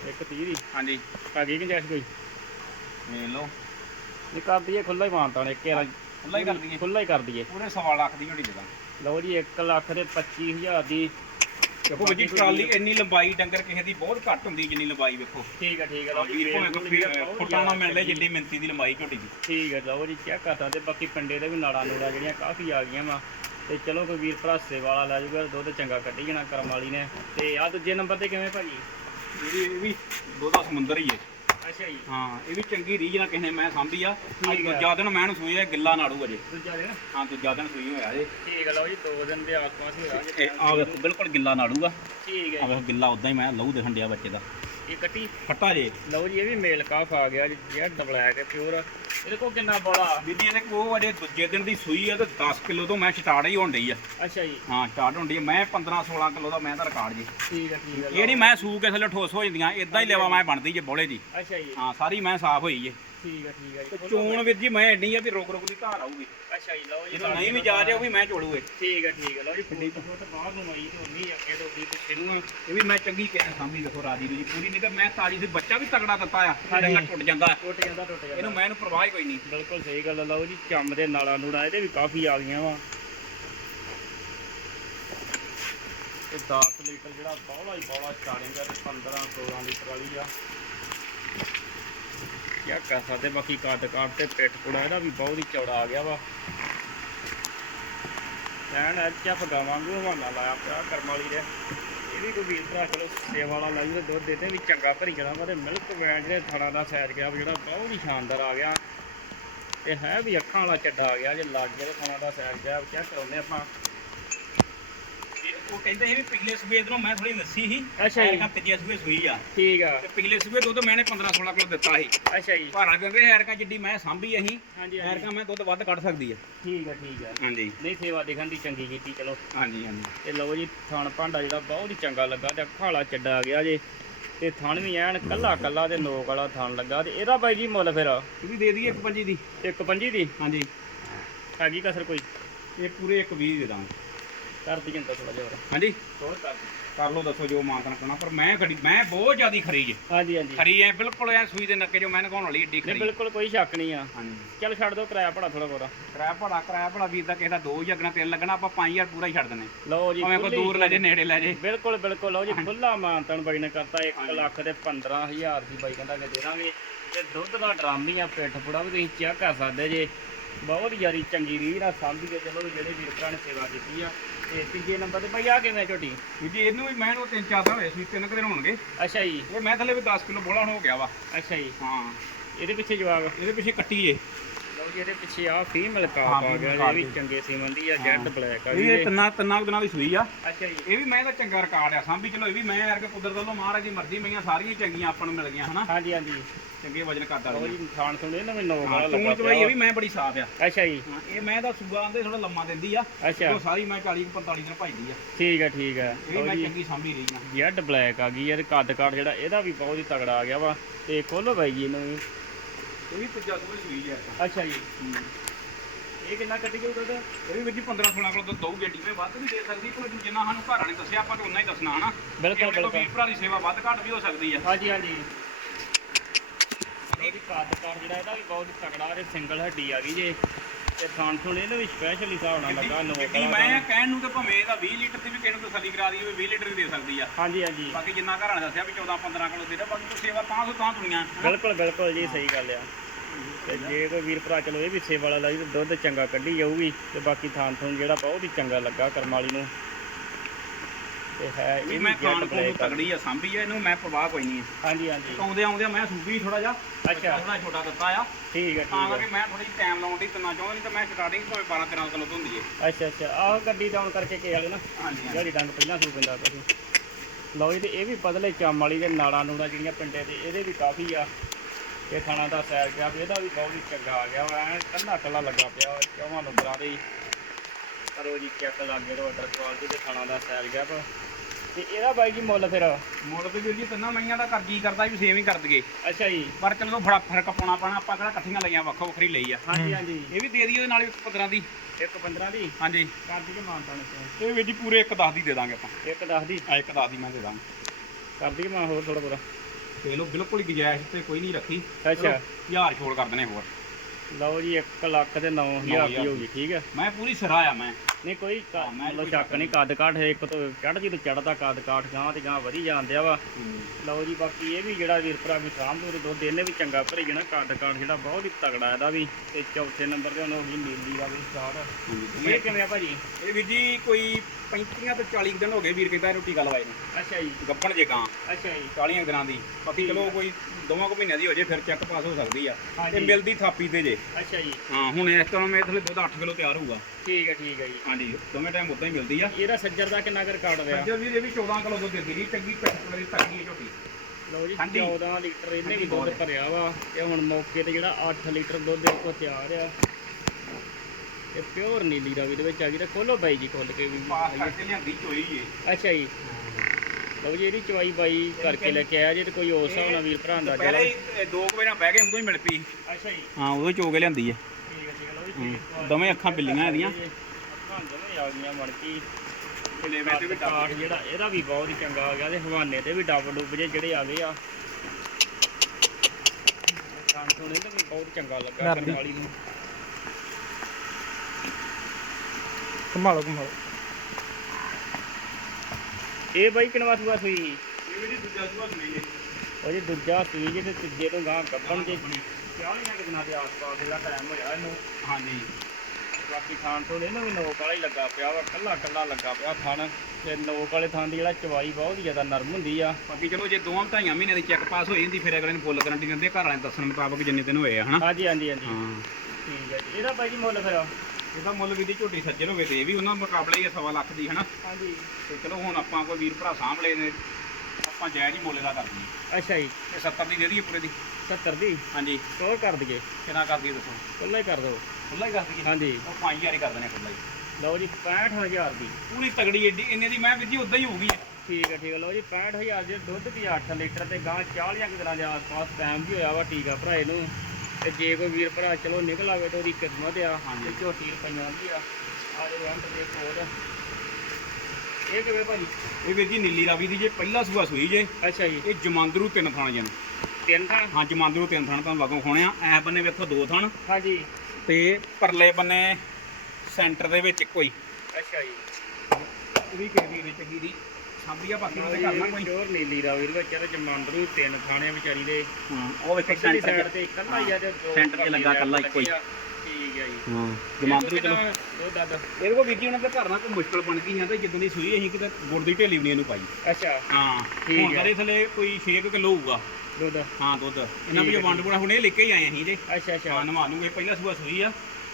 Speaker 1: 130 ਦੀ।
Speaker 2: ਹਾਂਜੀ।
Speaker 1: ਆ ਗਈ ਗੁੰਜਾਇਸ਼ ਕੋਈ?
Speaker 2: ਵੇਖ ਲਓ।
Speaker 1: ਇਹ ਕਰ ਦਈਏ ਖੁੱਲਾ ਹੀ ਮਾਨਤਾ ਨੇ ਘੇਰਾ
Speaker 2: ਖੁੱਲਾ ਹੀ ਕਰ ਦਈਏ।
Speaker 1: ਖੁੱਲਾ ਹੀ ਕਰ ਦਈਏ।
Speaker 2: ਪੂਰੇ ਸਵਾ ਲੱਖ ਦੀ ਝੋਟੀ ਦੇ ਦਾਂ
Speaker 1: ਲਓ ਜੀ 1 ਲੱਖ ਦੇ 25000 ਦੀ।
Speaker 2: ਦੇਖੋ ਜੀ ਟਰਾਲੀ ਇੰਨੀ ਲੰਬਾਈ ਡੰਗਰ ਕਿਸੇ ਦੀ ਬਹੁਤ ਘੱਟ ਹੁੰਦੀ ਜਿੰਨੀ ਲੰਬਾਈ ਵੇਖੋ।
Speaker 1: ਠੀਕ ਹੈ ਠੀਕ ਹੈ ਲਓ ਜੀ
Speaker 2: ਵੀਰ ਫੁੱਟਾਂ ਨਾਲ ਮਿਲ ਲੈ
Speaker 1: ਚੰਗੀ
Speaker 2: ਜਿੱਡੀ ਮਿੰਤੀ ਦੀ ਲੰਬਾਈ ਝੋਟੀ ਦੀ।
Speaker 1: ਠੀਕ ਹੈ ਲਓ ਜੀ ਚੈੱਕ ਕਰਦਾ ਤੇ ਬਾਕੀ ਪਿੰਡੇ ਦੇ ਵੀ ਨਾੜਾਂ ਨੂੜਾਂ ਜਿਹੜੀਆਂ ਕਾਫੀ ਆ ਗਈਆਂ ਵਾ। ਤੇ ਚਲੋ ਕੋਈ ਵੀਰ ਭਰਾਸੇ ਵਾਲਾ ਲੈ ਜਾਊਗਾ ਦੁੱਧ ਚੰਗਾ ਕੱਢੀ ਜਾਣਾ ਕਰਮ ਵਾਲੀ ਨੇ। ਤੇ ਆ ਦੂਜੇ ਨੰਬਰ ਤੇ ਕਿਵੇਂ ਭਾਜੀ?
Speaker 2: ਇਹ ਇਹ ਵੀ ਦੋਦਾ ਸਮੁੰਦਰ ਹੀ ਹੈ।
Speaker 1: ਅੱਛਾ ਜੀ।
Speaker 2: ਹਾਂ ਇਹ ਵੀ ਚੰਗੀ ਰੀਝ ਨਾਲ ਕਿਸੇ ਨੇ ਮੈਂ ਸਾਂਭੀ ਆ। ਅੱਜ
Speaker 1: ਠੀਕ ਆ।
Speaker 2: ਦੂਜਾ ਦਿਨ ਮੈਂ ਨੂੰ ਸੂਈ ਆ ਗਿੱਲਾ ਨਾੜੂ ਅਜੇ।
Speaker 1: ਦੂਜਾ ਦੇ ਨਾ
Speaker 2: ਹਾਂ ਦੂਜਾ ਦਿਨ ਸੂਈ ਹੋਇਆ ਜੇ
Speaker 1: ਠੀਕ ਹੈ ਲਓ ਜੀ ਦੋ ਦਿਨ ਦੇ ਆਸ-ਪਾਸ ਹੋਇਆ। ਜੇ
Speaker 2: ਇਹ ਆ ਵੇਖੋ ਬਿਲਕੁਲ ਗਿੱਲਾ ਨਾੜੂ ਆ।
Speaker 1: ਠੀਕ
Speaker 2: ਆ
Speaker 1: ਹੈ
Speaker 2: ਵੇਖੋ ਗਿੱਲਾ ਉਦਾਂ ਹੀ ਮੈਂ ਲਹੂ ਦੇ ਹੰਡਿਆ ਬੱਚੇ ਦਾ।
Speaker 1: ਇਹ ਕੱਟੀ।
Speaker 2: ਫੱਟਾ ਜੇ।
Speaker 1: ਲਓ ਜੀ ਇਹ ਵੀ ਮੇਲ ਕਾਫ ਆ ਗਿਆ ਜੀ ਜਿਹੜਾ ਡਬਲੈਕ ਹੈ ਪਿਓਰ ਇਹਦੇ ਕੋਲ ਕਿੰਨਾ ਬੋਲਾ
Speaker 2: ਬੀਬੀ ਇਹਦੇ ਕੋ ਅਜੇ ਦੂਜੇ ਦਿਨ ਦੀ ਸੂਈ ਆ ਤੇ 10 ਕਿਲੋ ਤੋਂ ਮੈਂ ਸਟਾਰਟ ਹੀ ਹੋਣ ਡਈ ਆ।
Speaker 1: ਅੱਛਾ ਜੀ।
Speaker 2: ਹਾਂ ਸਟਾਰਟ ਹੋਣ ਡਈ ਆ। ਮੈਂ 15 16 ਕਿਲੋ ਦਾ ਮੈਂ ਤਾਂ ਰਿਕਾਰਡ ਜੀ।
Speaker 1: ਠੀਕ ਹੈ ਠੀਕ ਹੈ
Speaker 2: ਇਹ ਨਹੀਂ ਮੈਂ ਸੂ ਕੇ ਥੱਲੇ ਠੋਸ ਹੋ ਜਾਂਦੀਆਂ ਇਦਾਂ ਹੀ ਲੈਵਾ ਮੈਂ ਬਣਦੀ ਜੇ ਬੋਲੇ ਦੀ
Speaker 1: ਅੱਛਾ ਜੀ।
Speaker 2: ਹਾਂ ਸਾਰੀ ਮੈਂ ਸਾਫ਼ ਹੋਈ ਜੇ।
Speaker 1: ਠੀਕ ਹੈ ਠੀਕ ਹੈ
Speaker 2: ਤੇ
Speaker 1: ਜੀ
Speaker 2: ਚੋਣ ਵਿੱਚ ਜੀ ਮੈਂ ਐਡੀ ਆ ਵੀ ਰੁਕ ਰੁਕ ਦੀ ਧਾਰ ਆਊਗੀ।
Speaker 1: ਅੱਛਾ ਜੀ ਲਓ ਜੀ
Speaker 2: ਜਦੋਂ ਨਹੀਂ ਵੀ ਜਾ ਰਿਹਾ ਉਹ ਵੀ ਮੈਂ ਚੋਲੂਏ
Speaker 1: ਠੀਕ ਹੈ ਠੀਕ ਹੈ ਲਓ ਜੀ ਫੁੱਟੀ ਫੁੱਟ ਬਾਹਰ ਨੂੰ ਆਈ ਤੇ ਉਨੀ ਅੱਗੇ ਤੋਂ ਉਨੀ ਪਿੱਛੇ ਨੂੰ ਆ।
Speaker 2: ਇਹ ਵੀ ਮੈਂ ਚੰਗੀ ਕਹਿ ਸਾਂਭੀ ਦੇਖੋ ਰਾਜੀ ਨੂੰ ਜੀ ਪੂਰੀ ਨਹੀਂ ਤਾਂ ਮੈਂ ਤਾਜੀ ਸੀ ਬੱਚਾ ਵੀ ਤਗੜਾ ਦਿੱਤਾ ਆ। ਡੰਗਾ ਟੁੱਟ ਜਾਂਦਾ।
Speaker 1: ਟੁੱਟ ਜਾਂਦਾ ਟੁੱਟ ਜਾਂਦਾ।
Speaker 2: ਇਹਨੂੰ ਮੈਂ ਇਹਨੂੰ ਪਰਵਾਹ ਹੀ ਕੋਈ ਨਹੀਂ।
Speaker 1: ਬਿਲਕੁਲ ਸਹੀ ਗੱਲ ਲਓ ਜੀ ਚੰਮ ਦੇ ਨਾਲਾਂ ਨੂੜਾ ਇਹਦੇ ਵੀ ਕਾਫੀ ਆ ਗਈਆਂ ਵਾ। ਤੇ 10 ਲੀਟਰ ਜਿਹੜਾ ਬੌਲਾ ਹੀ ਬੌਲਾ ਸਟਾਰਟਿੰਗ ਆ ਤੇ 15 16 ਲੀਟਰ ਵਾਲੀ ਆ। ਕਿਆ ਕਰ ਸਕਦੇ ਬਾਕੀ ਕੱਦ ਕਾਟ ਤੇ ਪਿੱਠ ਪੁੜਾ, ਇਹਦਾ ਵੀ ਬਹੁਤ ਹੀ ਚੌੜਾ ਆ ਗਿਆ ਵਾ। ਐਨ ਐਚਐਫ ਗਾਵਾਂਗੇ ਹਵਾਨਾ ਲਾਇਆ ਪਿਆ, ਕਰਮ ਵਾਲੀ ਦੇ ਇਹ ਵੀ ਕੋਈ ਵੀਰ ਭਰਾ, ਚਲੋ ਸੇਵਾ ਵਾਲਾ ਲਾਈ ਤੇ ਦੁੱਧ ਦੇਤੇ ਵੀ ਚੰਗਾ ਭਰੀ ਜਾਣਾ ਵਾ, ਤੇ ਮਿਲਕ ਵੈਨ ਜਿਹੜੇ ਥਣਾ ਦਾ ਸਾਈਜ਼ ਗਿਆ ਜਿਹੜਾ ਬਹੁਤ ਹੀ ਸ਼ਾਨਦਾਰ ਆ ਗਿਆ। ਤੇ ਹੈ ਵੀ ਅੱਖਾਂ ਵਾਲਾ ਚੱਡਾ ਆ ਗਿਆ, ਜੇ ਲੱਗ ਗਿਆ ਥਣਾ ਦਾ ਸਾਈਜ਼ ਗਿਆ ਚੈੱਕ ਕਰਾਉਂਦੇ ਆਪਾਂ।
Speaker 2: ਉਹ ਕਹਿੰਦੇ ਸੀ ਵੀ ਪਿਛਲੇ ਸੂਬੇ ਇਧਰੋਂ ਮੈਂ ਥੋੜੀ ਲੱਸੀ ਸੀ
Speaker 1: ਅੱਛਾ ਜੀ।
Speaker 2: ਐਰਕਾਂ ਤੀਜੇ ਸੂਬੇ ਸੂਈ ਆ।
Speaker 1: ਠੀਕ ਆ।
Speaker 2: ਤੇ ਪਿਛਲੇ ਸੂਬੇ ਦੁੱਧ ਮੈਨੇ 15 16 ਕਿਲੋ ਦਿੱਤਾ ਸੀ।
Speaker 1: ਅੱਛਾ ਜੀ।
Speaker 2: ਭਾਰਾ ਕਹਿੰਦੇ ਐਰਕਾਂ ਜਿੱਡੀ ਮੈਂ ਸਾਂਭੀ ਅਸੀਂ
Speaker 1: ਹਾਂਜੀ
Speaker 2: ਐਰਕਾਂ ਮੈਂ ਦੁੱਧ ਵੱਧ ਕੱਢ ਸਕਦੀ ਆ।
Speaker 1: ਠੀਕ ਆ ਠੀਕ ਆ।
Speaker 2: ਹਾਂਜੀ।
Speaker 1: ਨਹੀਂ ਸੇਵਾ ਦਿਖਣ ਦੀ ਚੰਗੀ ਕੀਤੀ ਚਲੋ।
Speaker 2: ਹਾਂਜੀ ਹਾਂਜੀ।
Speaker 1: ਤੇ ਲਓ ਜੀ ਥਣ ਭਾਂਡਾ ਜਿਹੜਾ ਬਹੁਤ ਹੀ ਚੰਗਾ ਲੱਗਾ ਤੇ ਅੱਖਾਂ ਵਾਲਾ ਚੱਡਾ ਆ ਗਿਆ ਜੇ। ਤੇ ਥਣ ਵੀ ਐਨ ਕੱਲਾ ਕੱਲਾ ਤੇ ਨੋਕ ਵਾਲਾ ਥਣ ਲੱਗਾ ਤੇ ਇਹਦਾ ਬਾਈ ਜੀ ਮੁੱਲ ਫਿਰ?
Speaker 2: ਇਹ ਵੀ ਦੇ ਦਈਏ ਇੱਕ ਪੰਜੀ ਦੀ।
Speaker 1: ਇੱਕ ਪੰਜੀ ਦੀ?
Speaker 2: ਹਾਂਜੀ।
Speaker 1: ਹੈਗੀ ਕਸਰ ਕੋਈ?
Speaker 2: ਇਹ ਪੂਰੇ ਇੱਕ 20 ਦੇ ਦਾਂਗੇ।
Speaker 1: ਕਰ ਦੀ ਜੰਤਾ ਥੋੜਾ ਜਿਹਾ ਹੋਰ।
Speaker 2: ਹਾਂਜੀ।
Speaker 1: ਹੋਰ ਕਰ
Speaker 2: ਕਰ ਲਓ ਦੱਸੋ ਜੋ ਮਾਨਤਨ ਕਰਨਾ ਪਰ ਮੈਂ ਖੜੀ ਮੈਂ ਬਹੁਤ ਜ਼ਿਆਦੀ ਖਰੀ ਜੇ।
Speaker 1: ਹਾਂਜੀ ਹਾਂਜੀ।
Speaker 2: ਖਰੀ ਐ ਬਿਲਕੁਲ ਐ ਸੂਈ ਦੇ ਨੱਕੇ ਜੋ ਮੈਂ ਨਗਾਉਣ ਵਾਲੀ ਏਡੀ
Speaker 1: ਨਹੀਂ
Speaker 2: ਖਰੀ
Speaker 1: ਬਿਲਕੁਲ ਕੋਈ ਸ਼ੱਕ ਨਹੀਂ ਆ।
Speaker 2: ਹਾਂਜੀ।
Speaker 1: ਚੱਲ ਛੱਡ ਦੋ ਕਿਰਾਇਆ ਭੜਾ ਥੋੜਾ ਬਹੁਤਾ।
Speaker 2: ਕਿਰਾਇਆ ਭੜਾ ਕਿਰਾਇਆ ਭੜਾ ਵੀਰ ਦਾ ਕਿਸੇ ਦਾ 2000 ਲੱਗਣਾ ਤਿੰਨ ਲੱਗਣਾ ਆਪਾਂ 5000 ਪੂਰਾ ਹੀ ਛੱਡ ਦਿੰਨੇ
Speaker 1: ਲਓ ਜੀ
Speaker 2: ਭਾਵੇਂ ਕੋਈ
Speaker 1: ਖੁੱਲੀ-
Speaker 2: ਦੂਰ ਲੈ ਜੇ ਨੇੜੇ ਲੈ ਜੇ।
Speaker 1: ਬਿਲਕੁਲ ਬਿਲਕੁਲ ਲਓ ਜੀ ਖੁੱਲਾ ਮਾਨਤਨ ਬਾਈ ਨੇ ਕਰਤਾ 1 ਲੱਖ ਤੇ 15000 ਦੀ ਬਾਈ ਕਹਿੰਦਾ ਕਿ ਦੇ ਦਾਂਗੇ। ਤੇ ਦੁੱਧ ਦਾ ਡਰਮ ਆ ਪਿੱਠ ਪੁੜਾ ਵੀ ਤੁਸੀਂ ਚੈੱਕ ਕਰ ਸਕਦੇ ਜੇ। ਬਹੁਤ ਯਾਰੀ ਚੰਗੀ ਰੀਹ ਨਾਲ ਸਾਂਭੀ ਕੇ ਚਲੋ ਜਿਹੜੇ ਵੀਰ ਭਰਾ ਨੇ ਸੇਵਾ ਕੀਤੀ ਆ। ਤੇ ਤੀਜੇ ਨੰਬਰ ਤੇ ਬਾਈ ਆ ਕਿਵੇਂ ਝੋਟੀ
Speaker 2: ਵੀਰ ਜੀ ਇਹਨੂੰ ਵੀ ਮੈਂ ਉਹ ਤਿੰਨ ਚਾਰ ਦਿਨ ਹੋਏ ਸੀ ਤਿੰਨ ਕੁ ਦਿਨ ਹੋਣਗੇ।
Speaker 1: ਅੱਛਾ ਜੀ।
Speaker 2: ਇਹ ਮੈਂ ਥੱਲੇ ਵੀ 10 ਕਿਲੋ ਬੋਲਾ ਹੋ ਗਿਆ ਵਾ।
Speaker 1: ਅੱਛਾ ਜੀ।
Speaker 2: ਹਾਂ।
Speaker 1: ਇਹਦੇ ਪਿੱਛੇ ਜਵਾਬ?
Speaker 2: ਇਹਦੇ ਪਿੱਛੇ ਕੱਟੀ ਏ।
Speaker 1: ਲਓ ਜੀ ਇਹਦੇ ਪਿੱਛੇ ਆ ਫੀਮੇਲ
Speaker 2: ਹਾਂ,
Speaker 1: ਆ ਗਿਆ ਇਹ ਵੀ ਚੰਗੇ ਸੀਮਨ ਦੀ ਆ ਜੈਡ ਬਲੈਕ ਆ ਜੀ
Speaker 2: ਇਹ। ਤਿੰਨਾਂ ਤਿੰਨਾਂ ਦਿਨਾਂ ਦੀ ਸੂਈ ਆ।
Speaker 1: ਅੱਛਾ ਜੀ।
Speaker 2: ਇਹ ਵੀ ਮੈਂ ਤਾਂ ਚੰਗਾ ਰਿਕਾਰਡ ਆ ਸਾਂਭੀ। ਚਲੋ ਇਹ ਵੀ ਮੈਂ ਯਾਰ ਕਿ ਕੁਦਰਤ ਵੱਲੋਂ ਮਹਾਰਾਜ ਦੀ ਮਰਜ਼ੀ ਮਈਆਂ ਸਾਰੀਆਂ ਚੰਗੀਆਂ ਆਪਾਂ ਨੂੰ ਮਿਲ ਗਈਆਂ ਹਨਾ?
Speaker 1: ਹਾਂਜੀ ਹਾਂਜੀ।
Speaker 2: ਚੰਗੇ ਵਜਨ ਕਰਦਾ ਰਹੀਆਂ।
Speaker 1: ਜੀ ਥਾਣ ਸੁਣੇ ਨਾ ਮੈਨੂੰ
Speaker 2: ਹਾਂ
Speaker 1: ਲੱਗਾ
Speaker 2: ਤੂੰ ਇਹ ਵੀ ਮੈਂ ਬੜੀ ਸਾਫ਼ ਆ।
Speaker 1: ਅੱਛਾ ਜੀ।
Speaker 2: ਇਹ ਮੈਂ ਤਾਂ ਸੂਆ ਆਂਦੇ ਥੋੜਾ ਲੰਮਾ ਦਿੰਦੀ ਆ
Speaker 1: ਅੱਛਾ।
Speaker 2: ਉਹ ਸਾਰੀ ਮੈਂ 40 ਕੁ 45 ਦਿਨ ਭਜਦੀ ਆ।
Speaker 1: ਠੀਕ ਆ ਠੀਕ ਆ।
Speaker 2: ਇਹ ਮੈਂ ਚੰਗੀ ਸਾਂਭੀ ਰਹੀ ਆ।
Speaker 1: ਜੈਡ ਬਲੈਕ ਆ ਗਈ ਇਹਦੇ ਕੱਦ ਕਾਠ ਜਿਹੜਾ ਇਹਦਾ ਵੀ ਬਹੁਤ ਹੀ ਤਗੜਾ ਆ ਗਿਆ ਵਾ। ਤੇ ਖੋਲੋ ਬਾਈ ਜੀ ਇਹਨੂੰ।
Speaker 2: ਇਹ ਵੀ ਤੀਜਾ ਸੂਆ ਸੂਈ ਆ
Speaker 1: ਅੱਛਾ ਜੀ। ਇਹ ਕਿੰਨਾ ਕੱਢੀ ਜਾਊ ਦੁੱਧ?
Speaker 2: ਇਹ ਵੀ ਵਿੱਚ 15 16 ਕਿਲੋ ਦੁੱਧ ਦਊ ਗੱਡੀ ਮੈਂ ਵੱਧ ਵੀ ਦੇ ਸਕਦੀ ਪਰ ਜਿੰਨਾ ਸਾਨੂੰ ਘਰਾਂ ਨੇ ਦੱਸਿਆ ਆਪਾਂ ਤਾਂ ਉਨਾ ਹੀ ਦੱਸਣਾ ਹਨਾ?
Speaker 1: ਬਿਲਕੁਲ,
Speaker 2: ਕੋਲ
Speaker 1: ਬਿਲਕੁਲ।
Speaker 2: ਵੀਰ ਭਰਾ ਦੀ ਸੇਵਾ ਵੱਧ ਘੱਟ ਵੀ ਹੋ ਸਕਦੀ ਆ।
Speaker 1: ਹਾਂਜੀ ਹਾਂਜੀ। ਇਹਦੀ ਕੱਦ ਕਾਠ ਜਿਹੜਾ ਇਹਦਾ ਵੀ ਬਹੁਤ ਹੀ ਤਗੜਾ ਤੇ ਸਿੰਗਲ ਹੱਡੀ ਆ ਗਈ ਜੇ। ਤੇ ਥਾਣ ਥੁਣ ਇਹਨੂੰ ਵੀ ਸਪੈਸ਼ਲ ਹਿਸਾਬ ਨਾਲ ਲੱਗਾ ਨੋਕ
Speaker 2: ਗੱਡੀ ਮੈਂ ਕਹਿਣ ਨੂੰ ਤੇ ਭਾਵੇਂ ਇਹਦਾ 20 ਲੀਟਰ ਦੀ ਵੀ ਕਿਸੇ ਨੂੰ ਤਸੱਲੀ ਕਰਾ ਦਈਏ ਵੀ 20 ਲੀਟਰ ਵੀ ਦੇ ਸਕਦੀ ਆ।
Speaker 1: ਹਾਂਜੀ ਹਾਂਜੀ।
Speaker 2: ਬਾਕੀ ਜਿੰਨਾ ਘਰਾਂ ਨੇ ਦੱਸਿਆ ਵੀ 14 15 ਕਿਲੋ ਦੇ ਦੇ ਬਾਕੀ ਤੋਂ ਸੇਵਾ ਤਾਂ ਤੋਂ ਤਾਂ ਦੁਨੀਆ।
Speaker 1: ਬਿਲਕੁਲ ਬਿਲਕੁਲ ਜੀ ਸਹੀ ਗੱਲ ਆ। ਤੇ ਜੇ ਕੋਈ ਵੀਰ ਭਰਾ ਚਲੋ ਇਹ ਵੀ ਸੇਵਾ ਵਾਲਾ ਲਾਈ ਦੁੱਧ ਚੰਗਾ ਕੱਢੀ ਜਾਊਗੀ ਤੇ ਬਾਕੀ ਥਾਣ ਥੁਣ ਜਿਹੜਾ ਬਹੁਤ ਹੀ ਚੰਗਾ ਲੱਗਾ ਕਰਮਾਲੀ ਨੂੰ। ਤੇ ਹੈ ਇਹ
Speaker 2: ਮੈਂ
Speaker 1: jet
Speaker 2: ਖਾਣ ਕੋਲ
Speaker 1: black ਆ।
Speaker 2: ਤਗੜੀ ਆ ਸਾਂਭੀ ਆ ਇਹਨੂੰ ਮੈਂ ਪਰਵਾਹ ਕੋਈ ਨਹੀਂ।
Speaker 1: ਹਾਂਜੀ ਹਾਂਜੀ।
Speaker 2: ਆਉਂਦੇ ਆਉਂਦੇ ਮੈਂ ਸੂਬੀ ਥੋੜਾ ਜਿਹਾ
Speaker 1: ਅੱਛਾ।
Speaker 2: ਥੋੜਾ ਛੋਟਾ ਦਿੱਤਾ ਆ।
Speaker 1: ਠੀਕ ਹੈ
Speaker 2: ਤਾਂ
Speaker 1: ਠੀਕ
Speaker 2: ਕਰਕੇ ਮੈਂ ਥੋੜੀ ਟਾਈਮ ਲਾਉਣ ਦੀ ਤਿੰਨਾ ਚਾਹੁੰਦਾ ਨਹੀਂ ਤਾਂ ਮੈਂ ਸਟਾਰਟਿੰਗ ਭਾਵੇਂ 12 13 ਕਿਲੋ ਤੋਂ ਹੁੰਦੀ ਏ
Speaker 1: ਹੈ ਅੱਛਾ ਅੱਛਾ। ਆਹ ਗੱਡੀ ਡਾਊਨ ਕਰਕੇ ਕੇ ਵਾਲੇ ਨਾ
Speaker 2: ਹਾਂਜੀ
Speaker 1: ਜਿਹੜੀ ਡੰਗ ਪਹਿਲਾਂ ਸੂ ਪੈਂਦਾ ਤੁਸੀਂ ਲਓ ਜੀ ਤੇ ਇਹ ਵੀ ਪਤਲੇ ਚਮ ਵਾਲੀ ਦੇ ਨਾੜਾਂ ਨੂੜਾਂ ਜਿਹੜੀਆਂ ਪਿੰਡੇ ਤੇ ਇਹਦੇ ਵੀ ਕਾਫੀ ਆ। ਇਹ ਖਾਣਾ ਦਾ ਸੈਰ ਗਿਆ ਵੀ ਇਹਦਾ ਵੀ ਬਹੁਤ ਹੀ ਚੰਗਾ ਆ ਗਿਆ। ਐਨ ਕੱਲਾ ਕੱਲਾ ਲੱਗਾ ਪਿਆ ਚੌਵਾਂ ਨੰਬਰਾਂ ਦੇ ਕਰੋ ਜੀ ਚੈੱਕ ਲੱਗੇ ਰੋ ਆਰਡਰ ਕੁਆਲਿਟੀ ਤੇ ਖਾਣਾ ਦਾ ਸੈਰ ਗਿਆ ਤੇ ਇਹਦਾ ਬਾਈ ਜੀ ਮੁੱਲ ਫਿਰ?
Speaker 2: ਮੁੱਲ ਤੇ ਵੀਰ ਜੀ ਤਿੰਨਾਂ ਮਈਆਂ ਦਾ ਕਰਜੀ ਕਰਦਾ ਵੀ ਸੇਮ ਹੀ ਕਰ ਦਈਏ।
Speaker 1: ਅੱਛਾ ਜੀ।
Speaker 2: ਪਰ ਚਲੋ ਫੜਾ ਫ਼ਰਕ ਪਾਉਣਾ ਪੈਣਾ ਆਪਾਂ ਕਿਹੜਾ ਇਕੱਠੀਆਂ ਲਈਆਂ ਵੱਖੋ ਵੱਖਰੀ ਲਈ ਆ।
Speaker 1: ਹਾਂਜੀ ਹਾਂਜੀ।
Speaker 2: ਇਹ ਵੀ ਦੇ ਦਈਏ ਉਹਦੇ ਨਾਲ ਵੀ 15 ਦੀ।
Speaker 1: ਇੱਕ 15 ਦੀ?
Speaker 2: ਹਾਂਜੀ।
Speaker 1: ਕਰ ਦਈਏ ਮਾਨਤਾ ਨੇ
Speaker 2: ਇਹ ਵੀਰ ਜੀ ਪੂਰੇ ਇੱਕ 10 ਦੀ ਦੇ ਦਾਂਗੇ ਆਪਾਂ।
Speaker 1: ਇੱਕ 10 ਦੀ?
Speaker 2: ਆ ਇੱਕ 10 ਦੀ ਮੈਂ ਦੇ ਦਾਂਗਾ।
Speaker 1: ਕਰ ਦਈਏ ਮੈਂ ਹੋਰ ਥੋੜਾ ਬੋਰਾ
Speaker 2: ਤੇ ਲੋ ਬਿਲਕੁਲ ਹੀ ਗੁੰਜਾਇਸ਼ ਤੇ ਕੋਈ ਨਹੀਂ ਰੱਖੀ।
Speaker 1: ਅੱਛਾ।
Speaker 2: ਹਜ਼ਾਰ ਛੋੜ ਕਰ ਦਨੇ ਹੋਰ।
Speaker 1: ਲਓ ਜੀ 1 ਲੱਖ ਤੇ 9000 ਦੀ ਹੋ ਗਈ ਠੀਕ ਹੈ।
Speaker 2: ਮੈਂ ਪੂਰੀ ਸਿਰਾ ਆ ਮੈਂ।
Speaker 1: ਨਹੀਂ ਕੋਈ ਕ-
Speaker 2: ਮੈਂ
Speaker 1: ਮਤਲਬ ਸ਼ੱਕ ਨਹੀਂ ਕੱਦ ਕਾਠ ਇੱਕ ਤੋਂ ਚੜ੍ਹਦੀ ਤੋਂ ਚੜ੍ਹਦਾ ਕੱਦ ਕਾਠ ਗਾਂ ਤੇ ਗਾਂ ਵਧੀ ਜਾਂਦਿਆ ਵਾ। ਲਓ ਜੀ ਬਾਕੀ ਇਹ ਵੀ ਜਿਹੜਾ ਵੀਰ ਭਰਾ ਵੀ ਸਾਂਭ ਦੇ ਦੁੱਧ ਇਹਨੇ ਵੀ ਚੰਗਾ ਭਰੀ ਜਾਣਾ ਕੱਦ ਕਾਠ ਜਿਹੜਾ ਬਹੁਤ ਹੀ ਤਗੜਾ ਇਹਦਾ ਵੀ। ਤੇ ਚੌਥੇ ਨੰਬਰ ਤੇ ਉਹਨੂੰ ਵੀ ਨੀਲੀ ਦਾ ਵੀ ਸਟਾਰ ਇਹ ਕਿਵੇਂ ਆ ਭਾਜੀ?
Speaker 2: ਇਹ ਵੀਰ ਜੀ ਕੋਈ 35 ਤੋਂ 40 ਦਿਨ ਹੋ ਗਏ ਵੀਰ ਕਹਿੰਦਾ ਰੋਟੀ ਗੱਲ ਵਾਏ ਨੂੰ।
Speaker 1: ਅੱਛਾ ਜੀ।
Speaker 2: ਗੱਪਣ ਜੇ ਗਾਂ
Speaker 1: ਅੱਛਾ ਜੀ।
Speaker 2: 40 ਦਿਨਾਂ ਦੀ। ਬਾਕੀ ਚਲੋ ਕੋਈ ਦੋਵਾਂ ਕੁ ਮਹੀਨਿਆਂ ਦੀ ਹੋ ਜੇ ਫਿਰ ਚੈੱਕ ਪਾਸ ਹੋ ਸਕਦੀ ਆ।
Speaker 1: ਹਾਂਜੀ।
Speaker 2: ਤੇ ਮਿਲਦੀ ਥਾਪੀ ਤੇ ਜੇ।
Speaker 1: ਅੱਛਾ ਜੀ।
Speaker 2: ਹਾਂ ਹੁਣ ਇਸ ਤਰ੍ਹਾਂ ਮੇਰੇ ਥਲੇ ਦੁੱਧ 8 ਕਿਲੋ ਤਿਆਰ ਹੋਊਗਾ।
Speaker 1: ਠੀਕ ਹੈ ਠੀਕ ਹੈ ਜੀ।
Speaker 2: ਹਾਂਜੀ ਦੋਵੇਂ ਟਾਈਮ ਉਦਾਂ ਹੀ ਮਿਲਦੀ ਆ।
Speaker 1: ਇਹਦਾ ਸੱਜਰ ਦਾ ਕਿੰਨਾ ਕਰ ਕਾਟ ਰਿਹਾ?
Speaker 2: ਸੱਜਰ ਵੀਰ ਇਹ ਵੀ 14 ਕਿਲੋ ਦੁੱਧ ਦਿੰਦੀ ਰਹੀ ਚੰਗੀ ਪੈਸੇ ਦੀ ਤੱਕੀ ਹੈ ਝੋਟੀ।
Speaker 1: ਲਓ ਜੀ
Speaker 2: ਹਾਂਜੀ।
Speaker 1: 14 ਲੀਟਰ ਇਹਨੇ ਵੀ ਦੁੱਧ। ਭਰਿਆ ਵਾ ਤੇ ਹੁਣ ਮੌਕੇ ਤੇ ਜਿਹੜਾ 8 ਲੀਟਰ ਦੁੱਧ ਇਹ ਕੋਲ ਤਿਆਰ ਆ। ਤੇ ਪਿਓਰ ਨੀਲੀ ਰਾਵੀ ਦੇ ਵਿੱਚ ਆ ਗਈ ਤੇ ਖੋਲੋ ਬਾਈ ਜੀ ਖੋਲ ਕੇ ਵੀ
Speaker 2: ਪਾਸ ਕਰਕੇ ਲਿਆਂਦੀ ਚੋਈ ਏ
Speaker 1: ਅੱਛਾ ਜੀ। ਲਓ ਜੀ ਇਹਦੀ ਚਵਾਈ ਬਾਈ ਕਰਕੇ ਲੈ ਕੇ ਆਇਆ ਜੇ ਤੇ ਕੋਈ ਉਸ ਹਿਸਾਬ ਨਾਲ ਵੀਰ ਭਰਾ ਦਾ
Speaker 2: ਪਹਿਲੇ ਹੀ ਇਹ ਦੋ ਕੁ ਵਜੇ ਨਾਲ ਬਹਿ ਕੇ ਉਦੋਂ ਹੀ ਮਿਲ ਪਈ।
Speaker 1: ਅੱਛਾ ਜੀ।
Speaker 2: ਹਾਂ ਉਦੋਂ ਚੋ ਕੇ ਲਿਆਂਦੀ ਹੈ
Speaker 1: ਠੀਕ ਹੈ ਠੀਕ ਹੈ ਲਓ ਜੀ।
Speaker 2: ਦੋਵੇਂ ਅੱਖਾਂ ਬਿੱਲੀਆਂ ਇਹਦੀਆਂ।
Speaker 1: ਦੋਵੇਂ ਆ ਗਈਆਂ ਮੜ ਕੇ।
Speaker 2: ਕਿਲੇ
Speaker 1: ਵੈਸੇ ਵੀ ਕਾਠ ਜਿਹੜਾ ਇਹਦਾ ਵੀ ਬਹੁਤ ਹੀ ਚੰਗਾ ਆ ਗਿਆ ਤੇ ਹਵਾਨੇ ਤੇ ਵੀ ਡੱਬ ਡੁੱਬ ਜੇ ਜਿਹੜੇ ਆ ਗਏ ਆ। ਖਾਣ ਤੋਂ ਇਹਦਾ ਵੀ ਬਹੁਤ ਚੰਗਾ ਲੱਗਾ ਕਰਨ ਵਾਲੀ ਨੂੰ।
Speaker 3: ਘੁਮਾ ਲਓ ਘੁਮਾ ਲਓ
Speaker 1: ਇਹ ਬਾਈ ਕਿਨਵਾ ਸੂਆ ਸੂਈ?
Speaker 2: ਇਹ ਵੀ ਜੀ ਦੂਜਾ ਸੂਆ ਸੁਣੀ
Speaker 1: ਉਹ ਜੀ ਦੂਜਾ ਸੂਈ ਜੇ ਤੇ ਤੀਜੇ ਤੋਂ ਗਾਂ ਗੱਪਣ ਜੇ ਚਾਲੀਆਂ ਕੁ ਦਿਨਾਂ ਦੇ ਆਸ-ਪਾਸ ਜਿਹੜਾ ਟਾਈਮ ਹੋਇਆ ਇਹਨੂੰ।
Speaker 2: ਹਾਂਜੀ।
Speaker 1: ਬਾਕੀ ਖਾਣ ਤੋਂ ਇਹਨੂੰ ਵੀ ਨੋਕ ਵਾਲਾ ਹੀ ਲੱਗਾ ਪਿਆ ਵਾ ਕੱਲਾ ਕੱਲਾ ਲੱਗਾ ਪਿਆ ਥਣ। ਤੇ ਨੋਕ ਵਾਲੇ ਥਣ ਦੀ ਜਿਹੜਾ ਚਵਾਈ ਬਹੁਤ ਹੀ ਜ਼ਿਆਦਾ ਨਰਮ ਹੁੰਦੀ ਆ।
Speaker 2: ਬਾਕੀ ਚਲੋ ਜੇ ਦੋਵਾਂ ਢਾਈਆਂ ਮਹੀਨੇ ਦੀ ਚੈੱਕ ਪਾਸ ਹੋਈ ਹੁੰਦੀ ਫਿਰ ਅਗਲੇ ਨੂੰ ਫੁੱਲ ਗਾਰੰਟੀ ਦਿੰਦੇ ਘਰ ਵਾਲਿਆਂ ਦੇ ਦੱਸਣ ਮੁਤਾਬਕ ਜਿੰਨੇ ਦਿਨ ਹੋਏ ਆ ਹਨਾ?
Speaker 1: ਹਾਂਜੀ ਹਾਂਜੀ ਹਾਂਜੀ।
Speaker 2: ਹਾਂ।
Speaker 1: ਠੀਕ ਹੈ ਜੀ। ਇਹਦਾ ਬਾਈ ਜੀ ਮੁੱਲ ਫਿਰ?
Speaker 2: ਇਹਦਾ ਮੁੱਲ ਵੀ ਦੀ ਝੋਟੀ ਸੱਜਣ ਹੋਵੇ ਤੇ ਇਹ ਵੀ ਉਹਨਾਂ ਮੁਕਾਬਲੇ ਹੀ ਆ ਸਵਾ ਲੱਖ ਦੀ ਹਨਾ?
Speaker 1: ਹਾਂਜੀ।
Speaker 2: ਤੇ ਚਲੋ ਹੁਣ ਆਪਾਂ ਕੋਈ ਵੀਰ ਭਰਾ ਸਾਂਭ ਲਏ ਨੇ ਆਪਾਂ ਜਾਇਜ਼ ਹੀ ਮੁੱਲ ਦਾ ਕਰ ਦਈਏ
Speaker 1: ਅੱਛਾ ਜੀ।
Speaker 2: ਇਹ 70 ਦੀ ਦੇ ਦਈਏ ਪੂਰੇ ਦੀ।
Speaker 1: 70 ਦੀ?
Speaker 2: ਹਾਂਜੀ।
Speaker 1: ਹੋਰ ਕਰ ਦਈਏ।
Speaker 2: ਕਿੰਨਾ ਕਰ ਦਈਏ ਦੱਸੋ?
Speaker 1: ਖੁੱਲਾ ਹੀ ਕਰ ਦਿਓ।
Speaker 2: ਖੁੱਲਾ ਹੀ ਕਰ ਦਈਏ।
Speaker 1: ਹਾਂਜੀ।
Speaker 2: ਉਹ 5000 ਹੀ ਕਰ ਦਿੰਦੇ ਖੁੱਲਾ ਹੀ।
Speaker 1: ਲਓ ਜੀ 65000 ਦੀ।
Speaker 2: ਪੂਰੀ ਤਗੜੀ ਏਡੀ ਇੰਨੇ ਦੀ ਮੈਂ ਵੀ ਜੀ ਉਦਾਂ ਹੀ ਹੋਊਗੀ
Speaker 1: ਠੀਕ ਹੈ ਠੀਕ ਹੈ। ਲਓ ਜੀ 65000 ਦੇ ਦੁੱਧ ਦੀ 8 ਲੀਟਰ ਤੇ ਗਾਂ 40 ਕੁ ਦਿਨਾਂ ਦੇ ਆਸ-ਪਾਸ ਟਾਈਮ ਵੀ ਹੋਇਆ ਵਾ ਟੀਕਾ ਭਰਾਏ ਨੂੰ। ਤੇ ਜੇ ਕੋਈ ਵੀਰ ਭਰਾ ਚਲੋ ਨਿਕਲ ਆਵੇ ਤਾਂ ਉਹਦੀ ਕਿਸਮਤ ਆ।
Speaker 2: ਹਾਂਜੀ।
Speaker 1: ਝੋਟੀ ਰੁਪਈਆਂ ਦੀ ਆ ਆ ਜੋ ਅੰਤ ਦੇ ਕੋਲ। ਇਹ ਕਿਵੇਂ ਭਾਜੀ?
Speaker 2: ਇਹ ਵੀਰ ਜੀ ਨੀਲੀ ਰਾਵੀ ਦੀ ਜੇ ਪਹਿਲਾ ਸੂਆ ਸੂਈ ਜੇ।
Speaker 1: ਅੱਛਾ ਜੀ।
Speaker 2: ਇਹ ਜਮਾਂਦਰੂ ਤਿੰਨ ਥਾਣ ਜਨ
Speaker 1: ਤਿੰਨ ਥਾਂ?
Speaker 2: ਹਾਂ ਜਮਾਂਦਰੂ ਤਿੰਨ ਥਾਣ ਤੁਹਾਨੂੰ ਲੱਗੋਂ ਖੋਣੇ ਆ। ਐ ਬੰਨੇ ਵੇਖੋ ਦੋ ਥਾਣ।
Speaker 1: ਹਾਂਜੀ।
Speaker 2: ਤੇ ਪਰਲੇ ਬੰਨੇ ਸੈਂਟਰ ਦੇ ਵਿੱਚ ਇੱਕੋ ਹੀ।
Speaker 1: ਅੱਛਾ ਜੀ।
Speaker 2: ਉਹ ਵੀ ਕਿਸੇ ਵੀਰ ਚੰਗੀ ਦੀ। ਸਾਂਭੀਆ ਬਾਕੀ ਉਹਦੇ ਘਰ ਨਾ ਕੋਈ।
Speaker 1: ਪਿਓਰ ਨੀਲੀ ਰਾਵੀ ਦੇ ਵਿੱਚ ਤੇ ਜਮਾਂਦਰੂ ਤਿੰਨ ਥਾਣੇ ਵਿਚਾਰੀ ਦੇ।
Speaker 2: ਹਾਂ ਉਹ ਵੇਖੋ ਸੈਂਟਰ
Speaker 1: ਤੇ ਇਕੱਲਾ ਹੀ ਆ ਤੇ ਦੋ
Speaker 2: ਸੈਂਟਰ 'ਚ ਲੱਗਾ ਇਕੱਲਾ ਇੱਕੋ ਹੀ।
Speaker 1: ਜੀ।
Speaker 2: ਹਾਂ ਜਮਾਂਦਰੂ ਚਲੋ।
Speaker 1: ਦੱਦ
Speaker 2: ਇਹਦੇ ਉਹਨਾਂ ਕੋਈ ਮੁਸ਼ਕਲ ਬਣ ਗਈ ਹੈ ਤੇ ਜਿੱਦਾਂ ਦੀ ਸੂਈ ਅਸੀਂ ਕਿਤੇ ਗੁੜ ਦੀ ਢੇਲੀ ਵੀ ਨਹੀਂ ਇਹਨੂੰ ਪਾਈ।
Speaker 1: ਅੱਛਾ।
Speaker 2: ਹਾਂ
Speaker 1: ਠੀਕ
Speaker 2: ਹੁਣ
Speaker 1: ਹੈ।
Speaker 2: ਮੇਰੇ ਥੱਲੇ ਕੋਈ 6 ਕਿਲੋ ਹੋਊਗਾ।
Speaker 1: ਦੁੱਧ।
Speaker 2: ਹਾਂ ਦੁੱਧ। ਇਹਨਾਂ ਵੀ ਵੰਡ ਗੁਣਾ ਹੁਣੇ ਲੈ ਕੇ ਹੀ ਆਏ ਅਸੀਂ ਜੇ
Speaker 1: ਅੱਛਾ ਅੱਛਾ।
Speaker 2: ਹਾਂ ਨਵਾ ਇਹ ਪਹਿਲਾ ਸੂਆ ਸੂਈ ਆ।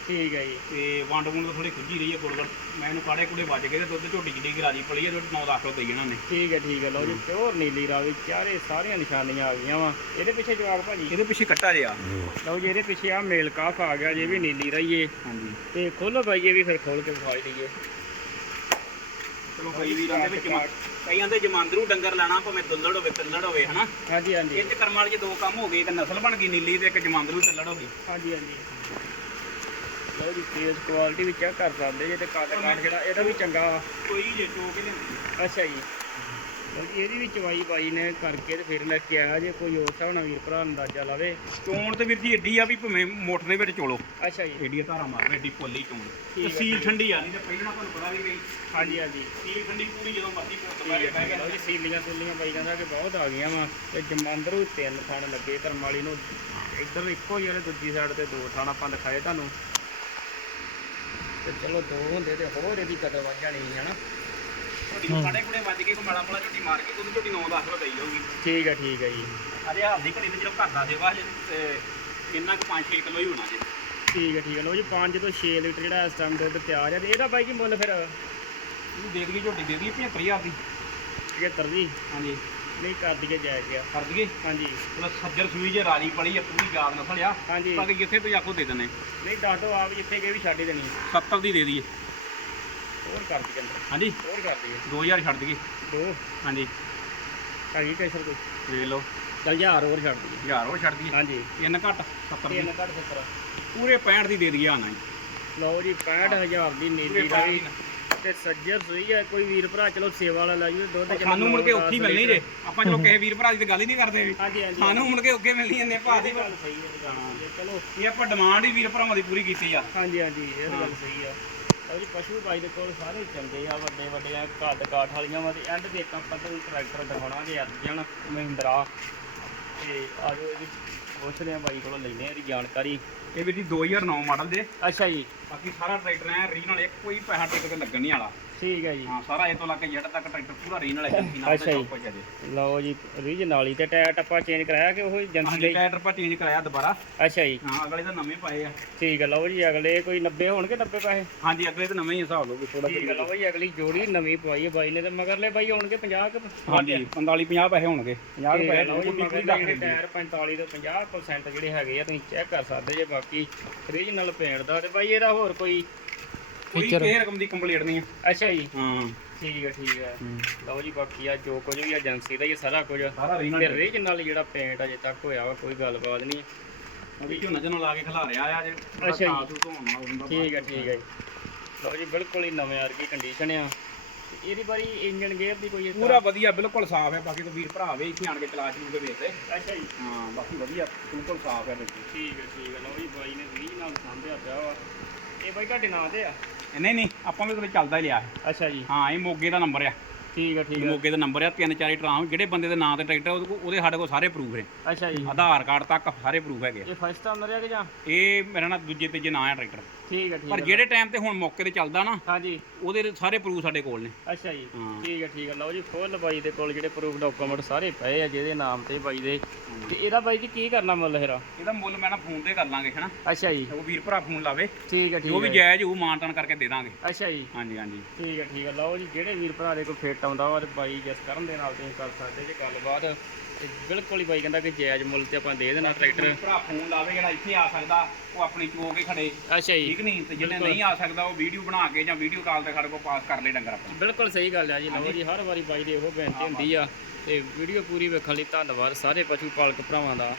Speaker 1: ਠੀਕ ਹੈ ਜੀ
Speaker 2: ਤੇ ਵੰਡ ਗੁਣ ਥੋੜੀ ਖੁੱਜੀ ਰਹੀ ਹੈ ਗੁੜ ਗੁੜ। ਮੈਂ ਇਹਨੂੰ ਕਾੜੇ ਕੁੜੇ ਵੱਜ ਗਏ ਤੇ ਦੁੱਧ ਝੋਟੀ ਜਿੱਡੀ ਰਾਜੀ ਪਲੀ ਹੈ ਦੁੱਧ 9 ਲੱਖ ਰੁਪਏ ਇਹਨਾਂ ਨੇ
Speaker 1: ਠੀਕ ਹੈ ਠੀਕ ਹੈ ਲਓ ਜੀ ਪਿਓਰ ਨੀਲੀ ਰਾਵੀ ਚਾਰੇ ਸਾਰੀਆਂ ਨਿਸ਼ਾਨੀਆਂ ਆ ਗਈਆਂ ਵਾ। ਇਹਦੇ ਪਿੱਛੇ ਜਵਾਬ ਭਾਜੀ?
Speaker 2: ਇਹਦੇ ਪਿੱਛੇ ਕੱਟਾ ਜਿਆ
Speaker 1: ਲਓ ਜੀ ਇਹਦੇ ਪਿੱਛੇ ਆ ਮੇਲ ਕਾਫ ਆ ਗਿਆ ਜੇ ਵੀ ਨੀਲੀ ਰਹੀਏ
Speaker 2: ਹਾਂਜੀ।
Speaker 1: ਤੇ ਖੋਲੋ ਭਾਈ ਇਹ ਵੀ ਫਿਰ ਖੋਲ ਕੇ ਵਿਖਾਈ ਦਈਏ।
Speaker 2: ਚਲੋ ਕਈ ਵੀਰਾਂ ਦੇ ਵਿੱਚ ਕਈਆਂ ਦੇ ਜਮਾਂਦਰੂ ਡੰਗਰ ਲੈਣਾ ਭਾਵੇਂ ਦੁੱਲੜ ਹੋਵੇ ਤਿੱਲੜ ਹੋਵੇ ਹਨਾ?
Speaker 1: ਹਾਂਜੀ ਹਾਂਜੀ।
Speaker 2: ਇਹ ਚ ਕਰਮ ਵਾਲੇ ਦੋ ਕੰਮ ਹੋ ਗਏ ਇੱਕ ਨਸਲ ਬਣ ਗਈ ਨੀਲੀ ਤੇ ਇੱਕ ਜਮਾਂਦਰੂ ਤਿੱਲੜ ਹੋ ਗਈ।
Speaker 1: ਹਾਂਜੀ ਹਾਂਜੀ। ਲਓ ਜੀ ਫੇਸ ਕੁਆਲਿਟੀ ਵੀ ਚੈੱਕ ਕਰ ਸਕਦੇ ਜੇ ਤੇ ਕੱਦ ਕਾਠ ਜਿਹੜਾ ਇਹਦਾ ਵੀ ਚੰਗਾ ਵਾ।
Speaker 2: ਕੋਈ ਜੇ ਚੋ ਕੇ ਲਿਆਂਦੀ
Speaker 1: ਅੱਛਾ ਜੀ। ਜੀ ਇਹਦੀ ਵੀ ਚਵਾਈ ਬਾਈ ਨੇ ਕਰਕੇ ਤੇ ਫਿਰ ਲੈ ਕੇ ਆਇਆ ਜੇ ਕੋਈ ਹੋਰ ਨਾਲ ਵੀਰ ਭਰਾ ਅੰਦਾਜ਼ਾ ਲਾਵੇ।
Speaker 2: ਚੋਣ ਤੇ ਵੀਰ ਜੀ ਏਡੀ ਆ ਵੀ ਭਾਵੇਂ ਮੋਟਰ ਦੇ ਵਿੱਚ ਚੋਲੋ।
Speaker 1: ਅੱਛਾ ਜੀ।
Speaker 2: ਏਡੀ ਧਾਰਾ ਮਾਰ ਏਡੀ ਪੋਲੀ ਚੋਣ।
Speaker 1: ਹੈ,
Speaker 2: ਸੀਲ ਠੰਡੀ ਆ ਨਹੀਂ ਤੇ ਪਹਿਲਾਂ ਤੁਹਾਨੂੰ ਪਤਾ ਵੀ ਗਈ
Speaker 1: ਹਾਂਜੀ ਹਾਂਜੀ।
Speaker 2: ਸੀਲ ਠੰਡੀ ਪੂਰੀ ਜਦੋਂ ਮਰਜ਼ੀ ਪੋਤ
Speaker 1: ਹੈ,
Speaker 2: ਬਹਿ
Speaker 1: ਹੈ।
Speaker 2: ਗਿਆ
Speaker 1: ਜੀ ਸੀਲੀਆਂ ਸੂਲੀਆਂ ਬਾਈ ਕਹਿੰਦਾ ਕਿ ਬਹੁਤ ਆ ਗਈਆਂ ਵਾ। ਤੇ ਜਮਾਂਦਰੂ ਤਿੰਨ ਥਣ ਲੱਗੇ ਧਰਮਾਲੀ ਨੂੰ ਇੱਧਰ ਇੱਕੋ ਹੀ ਜਿਹੜੇ ਦੂਜੀ ਸਾਈਡ ਤੇ ਦੋ ਥਣ ਆਪਾਂ ਦਿਖਾਏ ਤੁਹਾਨੂੰ। ਤੇ ਚਲੋ ਦੋ ਹੁੰਦੇ ਤੇ ਹੋਰ ਇਹਦੀ ਕਦਰ ਵੱਧ ਜਾਣੀ ਸੀ ਹਨਾ।
Speaker 2: ਝੋਟੀ ਨੂੰ ਕਾੜੇ ਕੁੜੇ ਵੱਜ ਕੇ ਕੋਈ ਮਾੜਾ ਮਾੜਾ ਝੋਟੀ ਮਾਰ ਕੇ ਉਹਦੀ ਝੋਟੀ 9 10 ਰੁਪਏ ਦੇਈ ਜਾਊਗੀ
Speaker 1: ਠੀਕ ਹੈ ਠੀਕ ਹੈ ਜੀ।
Speaker 2: ਅਜੇ ਹਾਲਦੀ ਘੜੀ ਤੇ ਜਦੋਂ ਘਰ ਦਾ ਸੇਵਾ ਜੇ ਤੇ ਇੰਨਾ ਕੁ 5-6 ਕਿਲੋ ਹੀ ਹੋਣਾ ਜੇ।
Speaker 1: ਠੀਕ ਹੈ ਠੀਕ ਹੈ ਲਓ ਜੀ 5 ਤੋਂ 6 ਲੀਟਰ ਜਿਹੜਾ ਇਸ ਟਾਈਮ ਦੁੱਧ ਤਿਆਰ ਹੈ ਤੇ ਇਹਦਾ ਬਾਈ ਕੀ ਮੁੱਲ ਫਿਰ?
Speaker 2: ਇਹਨੂੰ ਦੇ ਦਈਏ ਝੋਟੀ ਦੇ ਦਈਏ 75000 ਦੀ।
Speaker 1: 75 ਦੀ?
Speaker 2: ਹਾਂਜੀ।
Speaker 1: ਨਹੀਂ ਕਰ ਦਈਏ ਜਾਇਜ਼ ਗਿਆ
Speaker 2: ਕਰ ਦਈਏ?
Speaker 1: ਹਾਂਜੀ।
Speaker 2: ਮਤਲਬ ਸੱਜਰ ਸੂਈ ਜੇ ਰਾਜੀ ਪੜੀ ਆ ਪੂਰੀ ਯਾਦ ਨਸਲ ਆ
Speaker 1: ਹਾਂਜੀ।
Speaker 2: ਬਾਕੀ ਜਿੱਥੇ ਤੁਸੀਂ ਆਖੋ ਦੇ ਦਿੰਦੇ।
Speaker 1: ਨਹੀਂ ਦੱਸ ਦਿਓ ਆਪ ਜਿੱਥੇ ਗਏ ਵੀ ਛੱਡ ਹੀ ਦੇਣੀ ਹੈ।
Speaker 2: 70 ਦੀ ਦੇ ਦਈਏ।
Speaker 1: ਹੋਰ ਕਰ ਦਈਏ ਅੰਦਰ।
Speaker 2: ਹਾਂਜੀ।
Speaker 1: ਹੋਰ ਕਰ ਦਈਏ।
Speaker 2: 2000 ਛੱਡ ਦਈਏ।
Speaker 1: ਦੋ।
Speaker 2: ਹਾਂਜੀ।
Speaker 1: ਹੈਗੀ ਕੈਸਰ ਕੋਈ?
Speaker 2: ਦੇ ਲਓ।
Speaker 1: ਚਲ ਹਜ਼ਾਰ ਹੋਰ ਛੱਡ ਦਈਏ।
Speaker 2: 1000 ਹੋਰ ਛੱਡ ਦਈਏ।
Speaker 1: ਹਾਂਜੀ।
Speaker 2: ਤਿੰਨ ਘੱਟ 70 ਦੀ।
Speaker 1: ਤਿੰਨ ਘੱਟ 70
Speaker 2: ਪੂਰੇ 65 ਦੀ ਦੇ ਦਈਏ ਆਣਾ ਜੀ
Speaker 1: ਲਓ ਜੀ 65000 ਦੀ ਨੀਲੀ
Speaker 2: ਪੂਰੇ
Speaker 1: ਦਾ
Speaker 2: 65
Speaker 1: ਵੀ
Speaker 2: ਦੀ
Speaker 1: ਤੇ ਸੱਜਰ ਸੂਈ ਹੈ ਕੋਈ ਵੀਰ ਭਰਾ ਚਲੋ ਸੇਵਾ ਵਾਲਾ ਲੈ ਜੂ ਦੁੱਧ ਚ
Speaker 2: ਸਾਨੂੰ ਮੁੜ ਕੇ ਔਖੀ
Speaker 1: ਦਸ
Speaker 2: ਮਿਲਣੀ ਜੇ। ਆਪਾਂ ਚਲੋ ਕਿਸੇ ਵੀਰ ਭਰਾ ਦੀ ਤਾਂ ਗੱਲ ਹੀ ਨਹੀਂ ਕਰਦੇ ਵੀ।
Speaker 1: ਹਾਂਜੀ ਹਾਂਜੀ।
Speaker 2: ਸਾਨੂੰ ਮੁੜ ਕੇ ਔਖੇ ਮਿਲਣੀ ਇੰਨੇ ਭਾਅ ਦੀ।
Speaker 1: ਗੱਲ ਸਹੀ ਹੈ ਇਹ ਗੱਲ ਸਹੀ ਹੈ। ਚਲੋ।
Speaker 2: ਇਹ ਆਪਾਂ ਡਿਮਾਂਡ ਹੀ ਵੀਰ ਭਰਾਵਾਂ ਦੀ ਪੂਰੀ ਕੀਤੀ ਆ।
Speaker 1: ਹਾਂਜੀ ਹਾਂਜੀ ਇਹ ਗੱਲ ਸਹੀ ਆ। ਜੀ ਪਸ਼ੂ ਭਾਈ ਦੇ ਕੋਲ ਸਾਰੇ ਚੰਗੇ ਆ ਵੱਡੇ ਵੱਡੇ ਆ ਘੱਟ ਕਾਠ ਵਾਲੀਆਂ ਵਾ ਤੇ ਐਂਡ ਤੇ ਇੱਕ ਆਪਾਂ ਤੁਹਾਨੂੰ ਟਰੈਕਟਰ ਦਿਖਾਉਣਾ ਜੇ ਅਰਜਨ ਮਹਿੰਦਰਾ। ਤੇ ਆਜੋ ਇਹਦੀ ਪੁੱਛਦੇ ਆ ਬਾਈ ਕੋਲੋਂ ਲੈਨੇ ਆ ਇਹਦੀ ਜਾਣਕਾਰੀ।
Speaker 2: ਇਹ ਵੀਰ ਜੀ 2009 ਮਾਡਲ ਦੇ।
Speaker 1: ਅੱਛਾ ਜੀ।
Speaker 2: ਬਾਕੀ ਸਾਰਾ ਟਰੈਕਟਰ ਐ ਰੀਜਨਲ ਇੱਕ ਕੋਈ ਪੈਸਾ ਟਿਕ ਤੇ ਲੱਗਣ ਨਹੀਂ ਵਾਲਾ।
Speaker 1: ਠੀਕ ਹੈ ਜੀ।
Speaker 2: ਹਾਂ ਸਾਰਾ ਇਹ ਤੋਂ ਲੱਗ ਕੇ ਜੜ ਤੱਕ ਟਰੈਕਟਰ ਪੂਰਾ ਜੰਸੀ ਨਾਲ
Speaker 1: ਅੱਛਾ
Speaker 2: ਤੇ
Speaker 1: ਜੀ।
Speaker 2: ਸਭ ਕੁਝ ਹੈ ਜੀ।
Speaker 1: ਲਓ ਜੀ ਰੀਜਨ ਵਾਲੀ ਤੇ ਟਾਇਰ ਟੱਪਾ ਚੇਂਜ ਕਰਾਇਆ ਕਿ ਉਹ ਏਜੰਸੀ
Speaker 2: ਹਾਂਜੀ
Speaker 1: ਦੇ
Speaker 2: ਟਾਇਰ ਆਪਾਂ ਚੇਂਜ ਕਰਾਇਆ ਦੁਬਾਰਾ।
Speaker 1: ਅੱਛਾ ਜੀ।
Speaker 2: ਹਾਂ ਅਗਲੇ ਤਾਂ ਨਵੇਂ ਪਾਏ ਆ।
Speaker 1: ਠੀਕ ਹੈ ਲਓ ਜੀ ਅਗਲੇ ਕੋਈ 90 ਹੋਣਗੇ 90 ਪੈਸੇ?
Speaker 2: ਹਾਂਜੀ ਅਗਲੇ ਤਾਂ ਨਵੇਂ ਹੀ ਹਿਸਾਬ ਲਓ ਥੋੜਾ
Speaker 1: ਠੀਕ ਹੈ ਲਓ ਜੀ ਅਗਲੀ ਜੋੜੀ ਨਵੀਂ ਪਵਾਈ ਹੈ ਬਾਈ ਨੇ ਤੇ ਮਗਰਲੇ ਬਾਈ ਹੋਣਗੇ 50 ਕੁ?
Speaker 2: ਹਾਂਜੀ 45 50 ਪੈਸੇ ਹੋਣਗੇ। 50
Speaker 1: ਠੀਕ ਹੈ, ਲਓ ਜੀ ਮਗਰਲੇ ਜਿਹੜੇ ਟਾਇਰ 45 ਤੋਂ 50% ਜਿਹੜੇ ਹੈਗੇ ਆ ਤੁਸੀਂ ਚੈੱਕ ਕਰ ਸਕਦੇ ਜੇ ਬਾਕੀ ਰੀਜਨਲ ਪੇਂਟ ਦਾ ਤੇ ਬਾਈ ਇਹਦਾ ਹੋਰ ਕੋਈ?
Speaker 2: ਕੋਈ ਕਿਸੇ ਰਕਮ ਦੀ ਕੰਪਲੀਟ ਨਹੀਂ ਆ।
Speaker 1: ਅੱਛਾ ਜੀ।
Speaker 2: ਹਾਂ।
Speaker 1: ਠੀਕ ਹੈ ਠੀਕ ਹੈ। ਲਓ ਜੀ ਬਾਕੀ ਆ ਜੋ ਕੁਝ ਵੀ ਏਜੰਸੀ ਦਾ ਹੀ ਆ, ਸਾਰਾ ਕੁਝ।
Speaker 2: ਸਾਰਾ
Speaker 1: ਤੇ
Speaker 2: ਰੀਜਨਲ
Speaker 1: ਰੀਜਨਲ ਜਿਹੜਾ ਪੇਂਟ ਅਜੇ ਤੱਕ ਹੋਇਆ ਵਾ ਕੋਈ ਗੱਲਬਾਤ ਨਹੀਂ
Speaker 2: ਅਭੀ ਝੋਨਾ ਝੋਨਾ ਲਾ ਕੇ ਖਿਲਾ ਰਿਹਾ ਆ ਜੇ।
Speaker 1: ਅੱਛਾ ਜੀ।
Speaker 2: ਸਾਲ ਹੁੰਦਾ
Speaker 1: ਠੀਕ ਹੈ ਠੀਕ ਹੈ ਜੀ। ਲਓ ਜੀ ਬਿਲਕੁਲ ਹੀ ਨਵੇਂ ਵਰਗੀ ਕੰਡੀਸ਼ਨ ਆ। ਤੇ ਇਹਦੀ ਬਾਰੀ ਇੰਜਨ ਗੇਅਰ ਦੀ ਕੋਈ ਇਸ ਤਰ੍ਹਾਂ-
Speaker 2: ਪੂਰਾ ਵਧੀਆ ਬਿਲਕੁਲ ਸਾਫ਼ ਹੈ ਬਾਕੀ ਤੋਂ ਵੀਰ ਭਰਾ ਵੇ ਇੱਥੇ ਆਣ ਕੇ ਚਲਾ ਚਲੂ ਕੇ ਵੇਖਦੇ।
Speaker 1: ਅੱਛਾ ਜੀ।
Speaker 2: ਹਾਂ ਬਾਕੀ ਵਧੀਆ ਬਿਲਕੁਲ ਸਾਫ਼ ਹੈ ਵਿੱਚ।
Speaker 1: ਠੀਕ ਹੈ ਠੀਕ ਹੈ ਲਓ ਜੀ ਬਾਈ ਨੇ 20 ਨਾਲ ਸਾਂਭਿਆ ਪਿਆ ਵਾ ਤੁਹਾਡੇ ਨਾਂ ਤੇ ਆ।
Speaker 2: ਨਹੀਂ ਨਹੀਂ ਆਪਾਂ ਵੀ ਵਿੱਚ ਚੱਲਦਾ ਹੀ ਲਿਆ।
Speaker 1: ਅੱਛਾ ਜੀ।
Speaker 2: ਹਾਂ ਇਹ ਮੋਗੇ ਦਾ ਨੰਬਰ ਆ।
Speaker 1: ਠੀਕ ਹੈ ਠੀਕ ਹੈ
Speaker 2: ਮੋਗੇ ਦਾ ਨੰਬਰ ਆ ਤਿੰਨ ਚਾਰੇ ਟਰਾਮ ਜਿਹੜੇ ਬੰਦੇ ਦੇ ਨਾਂ ਤੇ ਟਰੈਕਟਰ ਉਹਦੇ ਸਾਡੇ ਕੋਲ ਸਾਰੇ ਪ੍ਰੂਫ ਨੇ।
Speaker 1: ਅੱਛਾ ਜੀ।
Speaker 2: ਆਧਾਰ ਕਾਰਡ ਤੱਕ ਸਾਰੇ ਪ੍ਰੂਫ ਹੈਗੇ ਆ।
Speaker 1: ਇਹ ਫਸਟ ਓਨਰ ਹੈ ਕਿ ਜਾਂ?
Speaker 2: ਇਹ ਮੇਰਾ ਨਾਲ ਦੂਜੇ ਤੀਜੇ ਨਾਂ ਆ ਟਰੈਕਟਰ
Speaker 1: ਠੀਕ ਹੈ ਠੀਕ
Speaker 2: ਪਰ
Speaker 1: ਹੈ
Speaker 2: ਜਿਹੜੇ ਟਾਈਮ ਤੇ ਹੁਣ ਮੌਕੇ ਤੇ ਚੱਲਦਾ ਨਾ
Speaker 1: ਹਾਂਜੀ।
Speaker 2: ਉਹਦੇ ਸਾਰੇ ਪ੍ਰੂਫ ਸਾਡੇ ਕੋਲ ਨੇ।
Speaker 1: ਅੱਛਾ ਜੀ
Speaker 2: ਹਾਂ।
Speaker 1: ਠੀਕ ਹੈ ਠੀਕ ਹੈ ਲਓ ਜੀ ਫੁੱਲ ਬਾਈ ਦੇ ਕੋਲ ਜਿਹੜੇ ਪ੍ਰੂਫ ਡਾਕੂਮੈਂਟ ਸਾਰੇ ਪਏ ਆ ਜਿਹਦੇ ਨਾਮ ਤੇ ਬਾਈ ਦੇ। ਤੇ ਇਹਦਾ ਬਾਈ ਜੀ ਕੀ ਕਰਨਾ ਮੁੱਲ ਹੈਰਾ
Speaker 2: ਇਹਦਾ ਮੁੱਲ ਮੈਂ ਨਾ ਫੋਨ ਤੇ ਕਰ ਲਾਂਗੇ ਹਨਾ।
Speaker 1: ਅੱਛਾ ਜੀ।
Speaker 2: ਉਹ ਵੀਰ ਭਰਾ ਫੋਨ ਲਾਵੇ।
Speaker 1: ਠੀਕ ਹੈ ਠੀਕ
Speaker 2: ਜੋ ਵੀ
Speaker 1: ਹੈ
Speaker 2: ਜਾਇਜ਼ ਉਹ ਮਾਨਤਾਨ ਕਰਕੇ ਦੇ ਦਾਂਗੇ।
Speaker 1: ਅੱਛਾ ਜੀ।
Speaker 2: ਹਾਂਜੀ ਹਾਂਜੀ।
Speaker 1: ਠੀਕ ਹੈ ਠੀਕ ਹੈ ਲਓ ਜੀ ਜਿਹੜੇ ਵੀਰ ਭਰਾ ਦੇ ਕੋਈ ਫਿੱਟ ਆਉਂਦਾ ਵਾ ਤੇ ਬਾਈ ਜਿਸ ਕਰਨ ਦੇ ਨਾਲ ਤੁਸੀਂ ਕਰ ਸਕਦੇ ਜੇ ਗੱਲਬਾਤ। ਤੇ ਬਿਲਕੁਲ ਹੀ ਬਾਈ ਕਹਿੰਦਾ ਕਿ ਜਾਇਜ਼ ਮੁੱਲ ਤੇ ਆਪਾਂ ਦੇ ਦੇਣਾ ਟਰੈਕਟਰ।
Speaker 2: ਭਰਾ ਫੋਨ ਲਾਵੇ ਜਿਹੜਾ ਇੱਥੇ ਆ ਸਕਦਾ ਉਹ ਆਪਣੀ ਚੋ ਕੇ ਖੜੇ।
Speaker 1: ਅੱਛਾ ਜੀ।
Speaker 2: ਠੀਕ ਨਹੀਂ? ਤੇ ਜਿਹਨੇ
Speaker 1: ਬਿਲਕੁਲ।
Speaker 2: ਨਹੀਂ ਆ ਸਕਦਾ ਉਹ ਵੀਡੀਓ ਬਣਾ ਕੇ ਜਾਂ ਵੀਡੀਓ ਕਾਲ ਤੇ ਸਾਡੇ ਕੋਲ ਪਾਸ ਕਰ ਲੈ ਡੰਗਰ ਆਪਣਾ
Speaker 1: ਬਿਲਕੁਲ ਸਹੀ ਗੱਲ ਹੈ ਜੀ। ਲਓ ਜੀ ਹਰ ਵਾਰੀ ਬਾਈ ਦੀ ਇਹੋ ਬੇਨਤੀ ਹੁੰਦੀ ਆ। ਤੇ ਵੀਡੀਓ ਪੂਰੀ ਵੇਖਣ ਲਈ ਧੰਨਵਾਦ ਸਾਰੇ ਪਸ਼ੂ ਪਾਲਕ ਭਰਾਵਾਂ ਦਾ।